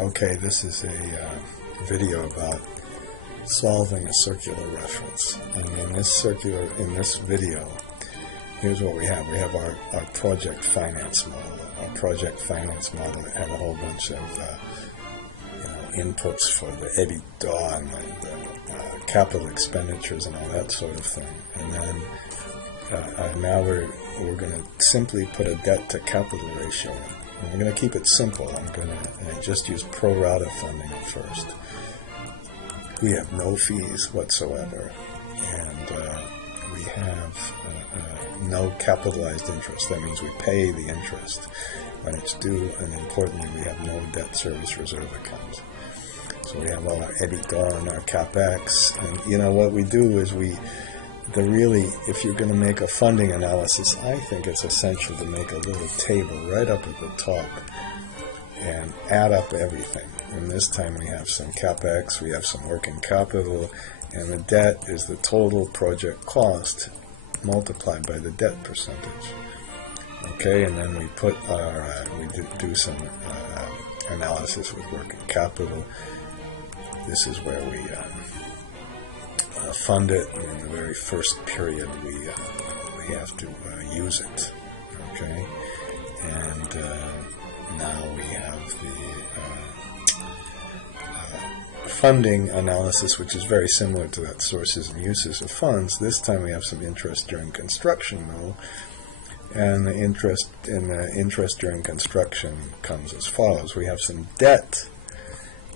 Okay, this is a video about solving a circular reference. And in this video, here's what we have. We have our project finance model. Our project finance model had a whole bunch of inputs for the EBITDA and the capital expenditures and all that sort of thing. And then now we're going to simply put a debt to capital ratio in. I'm going to keep it simple. I'm going to just use pro rata funding at first. We have no fees whatsoever, and we have no capitalized interest. That means we pay the interest when it's due, and importantly, we have no debt service reserve account. So we have all our EBITDA and our CapEx, and what we do is if you're going to make a funding analysis, I think it's essential to make a little table right up at the top and add up everything. And this time we have some CapEx, we have some working capital, and the debt is the total project cost multiplied by the debt percentage. Okay, and then we put we do some analysis with working capital. This is where we fund it, and in the very first period we have to use it. Okay, and now we have the funding analysis, which is very similar to that sources and uses of funds. This time we have some interest during construction, though, and the interest during construction comes as follows. We have some debt,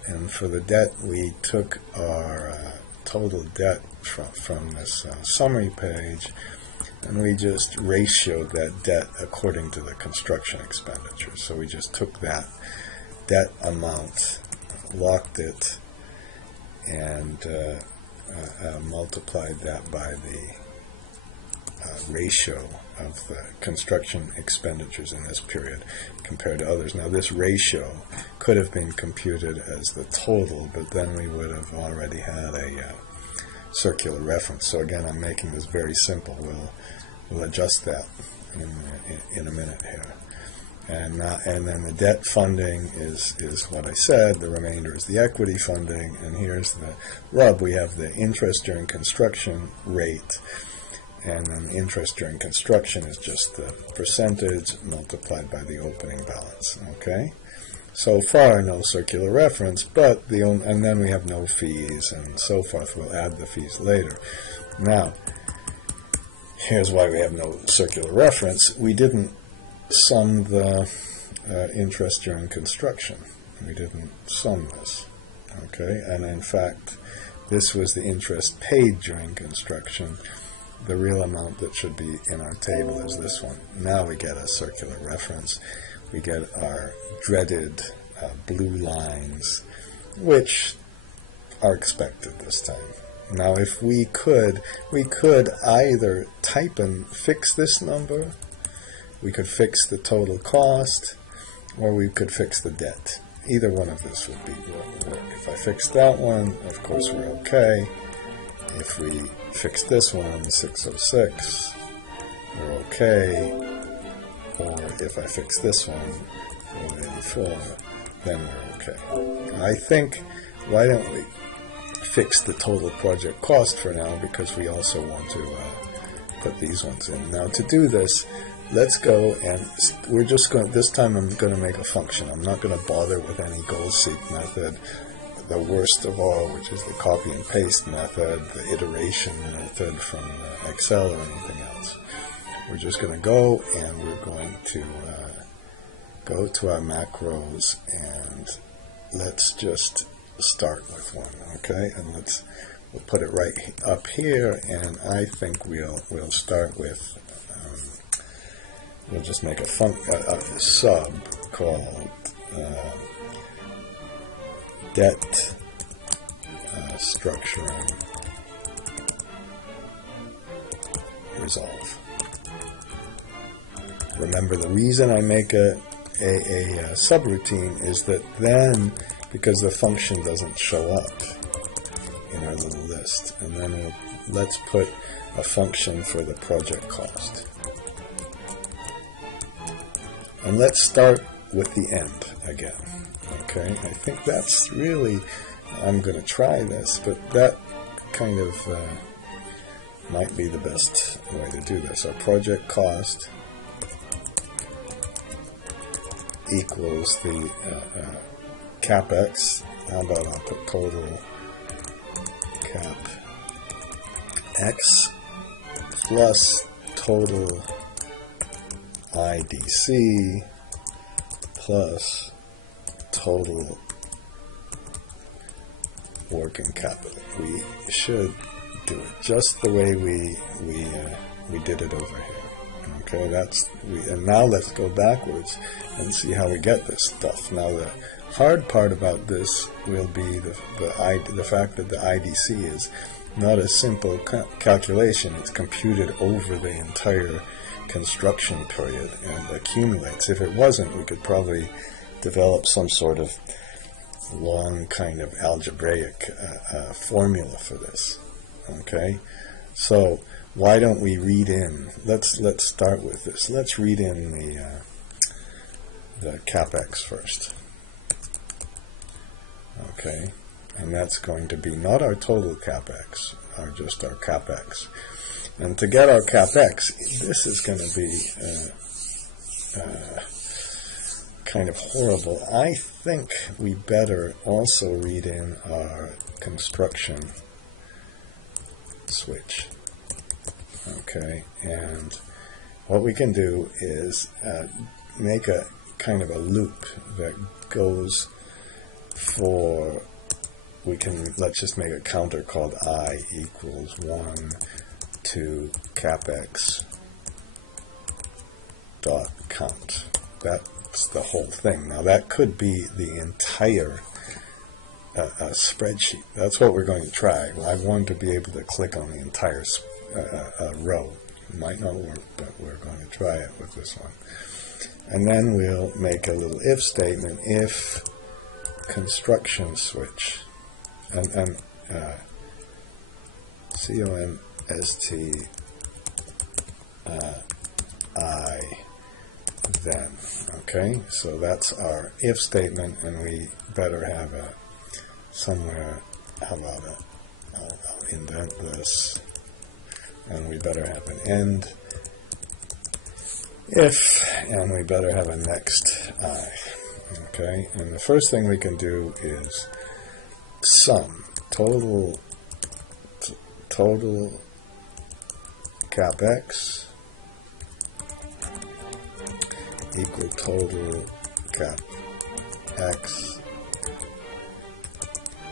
and for the debt we took our total debt from this summary page, and we just ratioed that debt according to the construction expenditures. So we just took that debt amount, locked it, and multiplied that by the ratio of the construction expenditures in this period compared to others. Now, this ratio could have been computed as the total, but then we would have already had a circular reference. So again, I'm making this very simple. We'll adjust that in a minute here. And then the debt funding is what I said. The remainder is the equity funding. And here's the rub. We have the interest during construction rate, and then and during construction is just the percentage multiplied by the opening balance. Okay? So far, no circular reference, but and then we have no fees and so forth. We'll add the fees later. Now, here's why we have no circular reference. We didn't sum the interest during construction. We didn't sum this. Okay? And in fact, this was the interest paid during construction. The real amount that should be in our table is this one. Now we get a circular reference. We get our dreaded blue lines, which are expected this time. Now, if we could either type and fix this number, we could fix the total cost, or we could fix the debt. Either one of this would work. If I fix that one, of course we're okay. If we fix this one, 606, we're okay. Or if I fix this one, 484, then we're okay. I think, why don't we fix the total project cost for now, because we also want to put these ones in. Now, to do this, let's go and we're just going, this time I'm going to make a function. I'm not going to bother with any goal-seek method, the worst of all, which is the copy and paste method, the iteration method from Excel or anything else. We're just going to go and we're going to go to our macros, and let's just start with one, okay? And we'll put it right up here, and I think we'll start with we'll just make a sub called debt structure resolve. Remember, the reason I make a subroutine is that then, because the function doesn't show up in our little list, and then let's put a function for the project cost. And let's start with the end again. Okay, I think that's really, I'm going to try this, but that kind of might be the best way to do this. Our project cost equals the CapEx. How about I'll put total cap X plus total IDC plus total working capital. We should do it just the way we did it over here. Okay, and now let's go backwards and see how we get this stuff. Now the hard part about this will be the fact that the IDC is not a simple calculation. It's computed over the entire construction period and accumulates. If it wasn't, we could probably develop some sort of long kind of algebraic formula for this. Okay, so why don't we read in? Let's start with this. Let's read in the CapEx first. Okay, and that's going to be not our total CapEx, just our CapEx. And to get our CapEx, this is going to be kind of horrible. I think we better also read in our construction switch. Okay, and what we can do is make a kind of a loop that goes for, let's just make a counter called I equals 1 to CapEx dot count. That's the whole thing. Now that could be the entire spreadsheet. That's what we're going to try. I want to be able to click on the entire row. It might not work, but we're going to try it with this one. And then we'll make a little if statement, if construction switch, and CONST I then. Okay, so that's our if statement, and we better have a somewhere. How about it? I'll indent this, and we better have an end if, and we better have a next I. Okay, and the first thing we can do is sum total CapEx equal total CapEx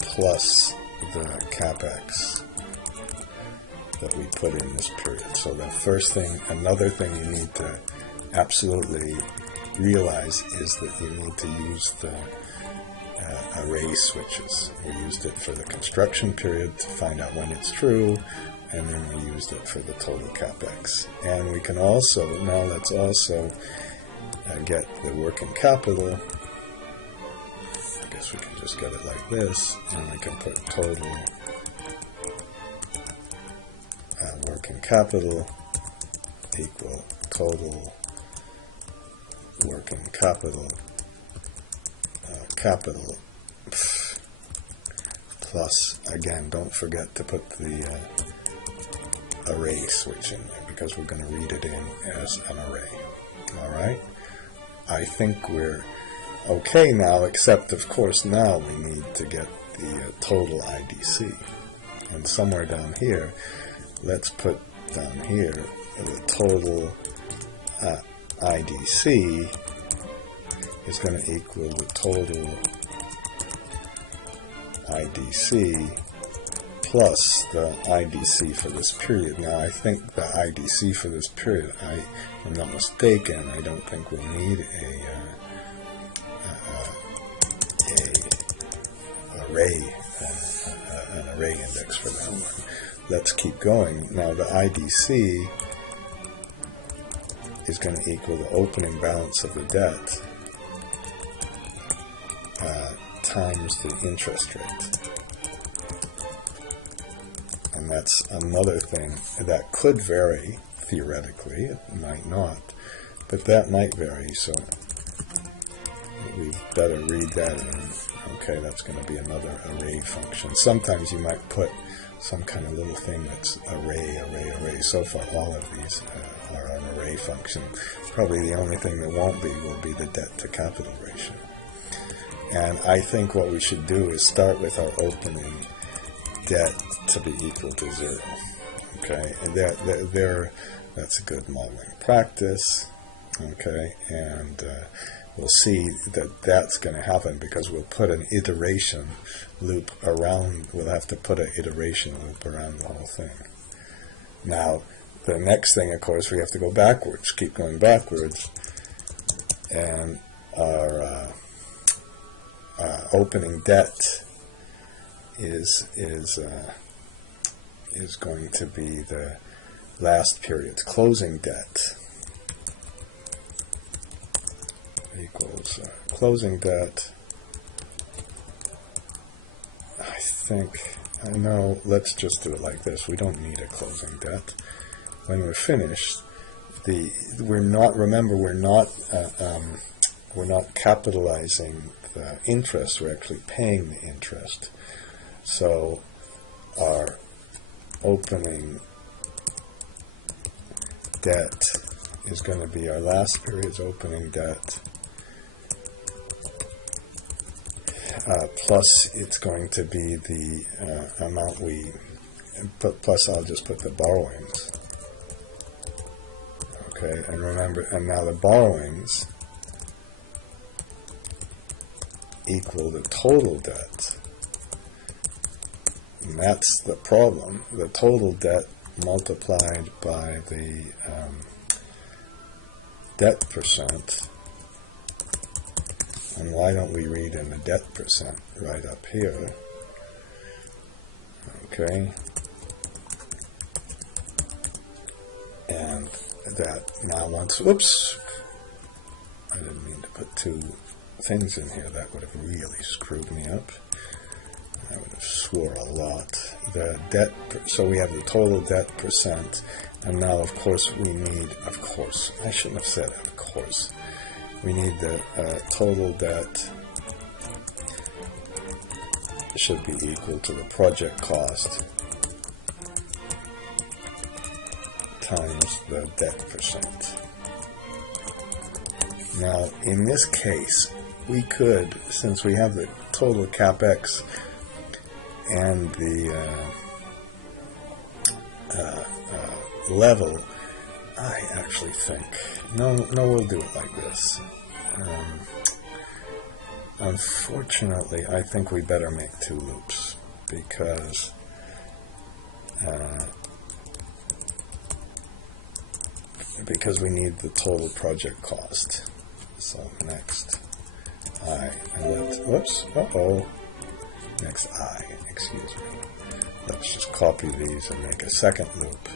plus the CapEx that we put in this period. So the first thing, another thing you need to absolutely realize is that you need to use the array switches. We used it for the construction period to find out when it's true, and then we used it for the total CapEx. And we can also, now let's also get the working capital. I guess we can just get it like this, and we can put total working capital equal total working capital capital plus, again, don't forget to put the array switch in there because we're going to read it in as an array. Alright, I think we're okay now, except of course now we need to get the total IDC, and somewhere down here let's put down here the total IDC is going to equal the total IDC plus the IDC for this period. Now I think the IDC for this period, I'm not mistaken, I don't think we'll need an array index for that one. Let's keep going. Now the IDC is going to equal the opening balance of the debt times the interest rate. And that's another thing that could vary theoretically. It might not, but that might vary. So we better read that in. Okay, that's going to be another array function. Sometimes you might put some kind of little thing that's array. So far, all of these are an array function. Probably the only thing that won't be will be the debt to capital ratio. And I think what we should do is start with our opening debt to be equal to 0. Okay, and that's a good modeling practice. Okay, and we'll see that that's going to happen because we'll put an iteration loop around. We'll have to put an iteration loop around the whole thing. Now, the next thing, of course, we have to go backwards. Keep going backwards, and our opening debt is going to be the last period's closing debt equals closing debt. I know, let's just do it like this. We don't need a closing debt. When we're finished, we're not capitalizing the interest, we're actually paying the interest. So our opening debt is going to be our last period's opening debt, plus it's going to be the amount we put, plus I'll just put the borrowings. Okay, and remember, and now the borrowings equal the total debt. And that's the problem. The total debt multiplied by the debt percent. And why don't we read in the debt percent right up here? Okay. And that now once, whoops, I didn't mean to put two things in here. That would have really screwed me up. I would have swore a lot. The debt, so we have the total debt percent, and now of course we need, I shouldn't have said of course, we need the total debt should be equal to the project cost times the debt percent. Now in this case, we could, since we have the total capex and the level, I actually think, no, we'll do it like this. Unfortunately, I think we better make two loops because we need the total project cost. So next I, and let's, whoops, next I, excuse me. Let's just copy these and make a second loop.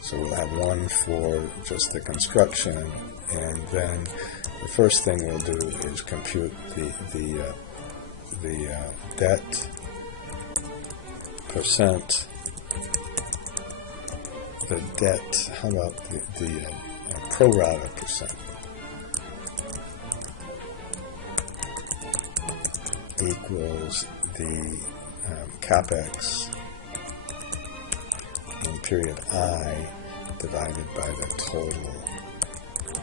So we'll have one for just the construction, and then the first thing we'll do is compute the debt percent, the debt, how about the pro rata percent equals the capex in period I divided by the total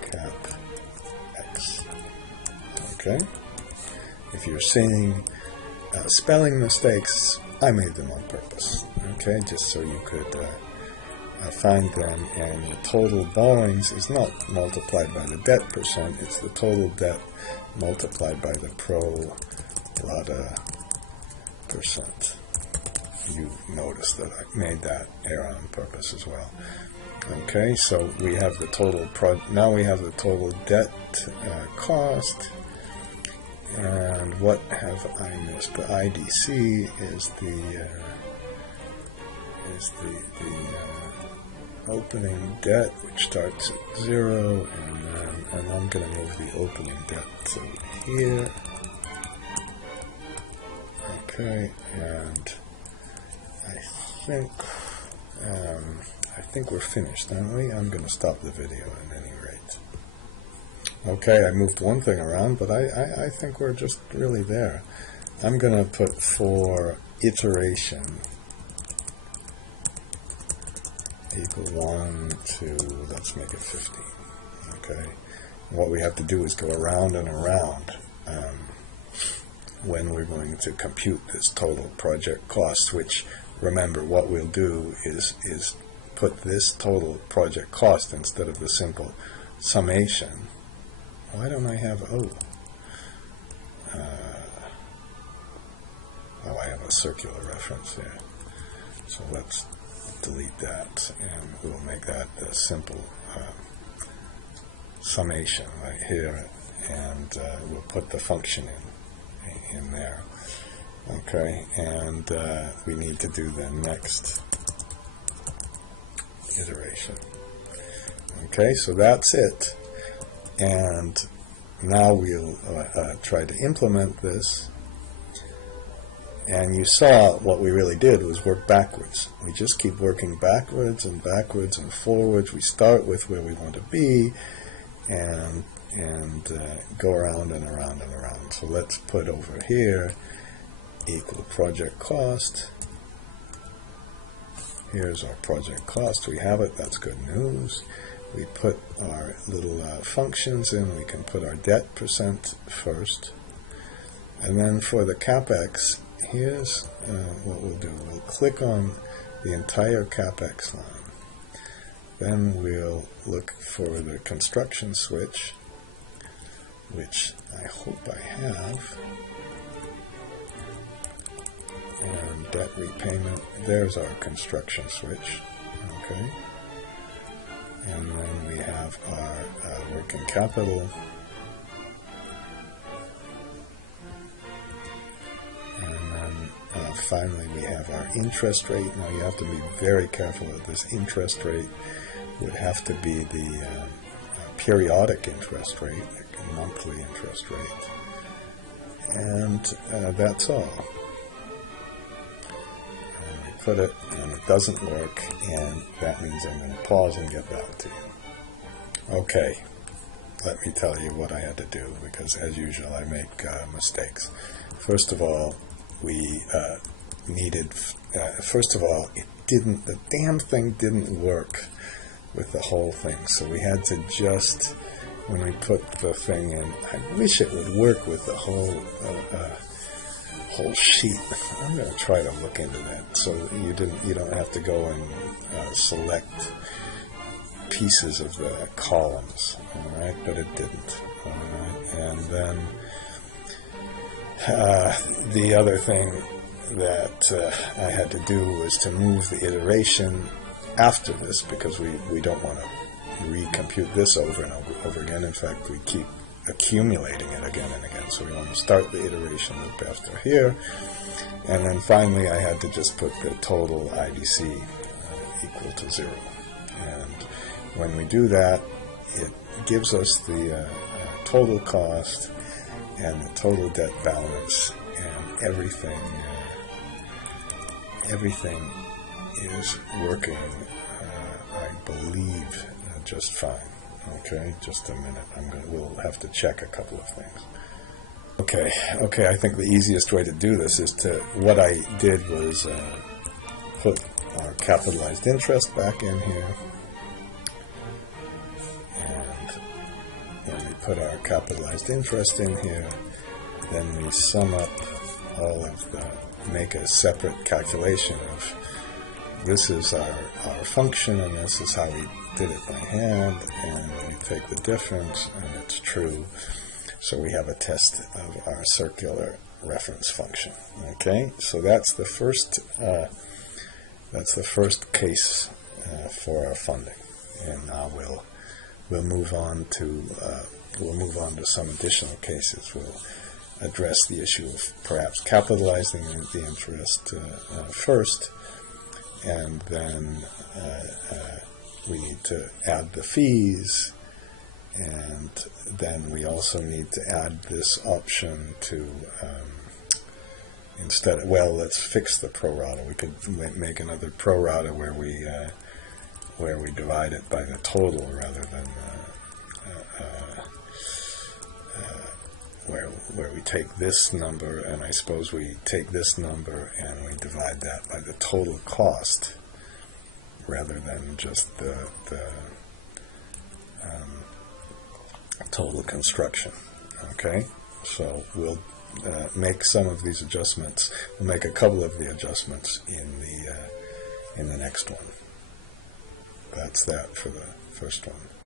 capex. Okay? If you're seeing spelling mistakes, I made them on purpose. Okay? Just so you could find them, and the total borrowings is not multiplied by the debt percent, it's the total debt multiplied by the pro rata percent. You notice that I made that error on purpose as well. Okay, so we have the total now we have the total debt cost, and what have I missed? The IDC is the opening debt, which starts at 0, and I'm going to move the opening debt to here. Okay, and I think we're finished, aren't we? I'm going to stop the video at any rate. Okay, I moved one thing around, but I think we're just really there. I'm going to put for iteration equal 1 to, let's make it 15. Okay, and what we have to do is go around and around when we're going to compute this total project cost, which, remember, what we'll do is put this total project cost instead of the simple summation. Why don't I have oh, I have a circular reference there, so let's delete that and we'll make that a simple summation right here, and we'll put the function in there. Okay, and we need to do the next iteration. Okay, so that's it, and now we'll try to implement this. And you saw what we really did was work backwards. We just keep working backwards and backwards and forwards. We start with where we want to be and go around and around and around. So let's put over here equal project cost. Here's our project cost. We have it. That's good news. We put our little functions in. We can put our debt percent first. And then for the CapEx, here's what we'll do. We'll click on the entire CapEx line. Then we'll look for the construction switch, which I hope I have. And debt repayment, there's our construction switch. Okay. And then we have our working capital. And then finally we have our interest rate. Now you have to be very careful of this. Interest rate would have to be the periodic interest rate, like monthly interest rate. And that's all. And we put it, and it doesn't work, and that means I'm going to pause and get back to you. Okay, let me tell you what I had to do, because as usual I make mistakes. First of all, we needed, first of all, the damn thing didn't work with the whole thing, so we had to just, when we put the thing in, I wish it would work with the whole sheet. I'm going to try to look into that, so you don't have to go and select pieces of the columns, all right? But it didn't, all right? And then the other thing that I had to do was to move the iteration after this, because we don't want to recompute this over and over again. In fact, we keep accumulating it again and again. So we want to start the iteration loop after here. And then finally, I had to just put the total IDC equal to 0. And when we do that, it gives us the total cost and the total debt balance, and everything is working, I believe, just fine. Okay, just a minute. We'll have to check a couple of things. Okay. I think the easiest way to do this is what I did was put our capitalized interest back in here, and when we put our capitalized interest in here, then we sum up all of make a separate calculation of this is our function, and this is how we did it by hand, and we take the difference, and it's true. So we have a test of our circular reference function. Okay, so that's the first case for our funding, and now we'll move on to some additional cases. We'll address the issue of perhaps capitalizing the interest first, and then we need to add the fees, and then we also need to add this option to let's fix the pro rata. We could make another pro rata where we divide it by the total rather than we take this number, and I suppose we take this number and we divide that by the total cost rather than just the total construction. Okay, so we'll make some of these adjustments. We'll make a couple of the adjustments in the next one. That's that for the first one.